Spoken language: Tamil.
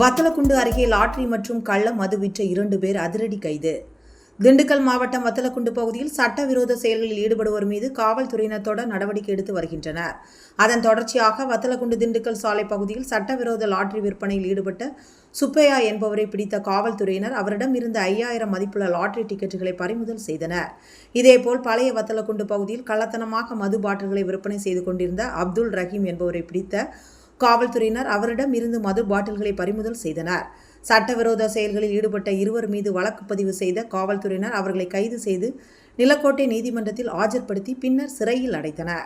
வத்தலக்குண்டு அருகே லாட்டரி மற்றும் கள்ள மது விற்ற 2 பேர் அதிரடி கைது. திண்டுக்கல் மாவட்டம் வத்தலக்குண்டு பகுதியில் சட்டவிரோத செயல்களில் ஈடுபடுவோர் மீது காவல்துறையினர் தொடர் நடவடிக்கை எடுத்து வருகின்றனர். அதன் தொடர்ச்சியாக வத்தலக்குண்டு திண்டுக்கல் சாலை பகுதியில் சட்டவிரோத லாட்டரி விற்பனையில் ஈடுபட்ட சுப்பையா என்பவரை பிடித்த காவல்துறையினர் அவரிடம் இருந்த 5000 மதிப்புள்ள லாட்டரி டிக்கெட்டுகளை பறிமுதல் செய்தனர். இதேபோல் பழைய வத்தலக்குண்டு பகுதியில் கள்ளத்தனமாக மது பாட்டில்களை விற்பனை செய்து கொண்டிருந்த அப்துல் ரஹீம் என்பவரை பிடித்த காவல்துறையினர் அவரிடம் இருந்து மது பாட்டில்களை பறிமுதல் செய்தனர். சட்டவிரோத செயல்களில் ஈடுபட்ட 2 மீது வழக்கு பதிவு செய்த காவல்துறையினர் அவர்களை கைது செய்து நிலக்கோட்டை நீதிமன்றத்தில் ஆஜர்படுத்தி பின்னர் சிறையில் அடைத்தனர்.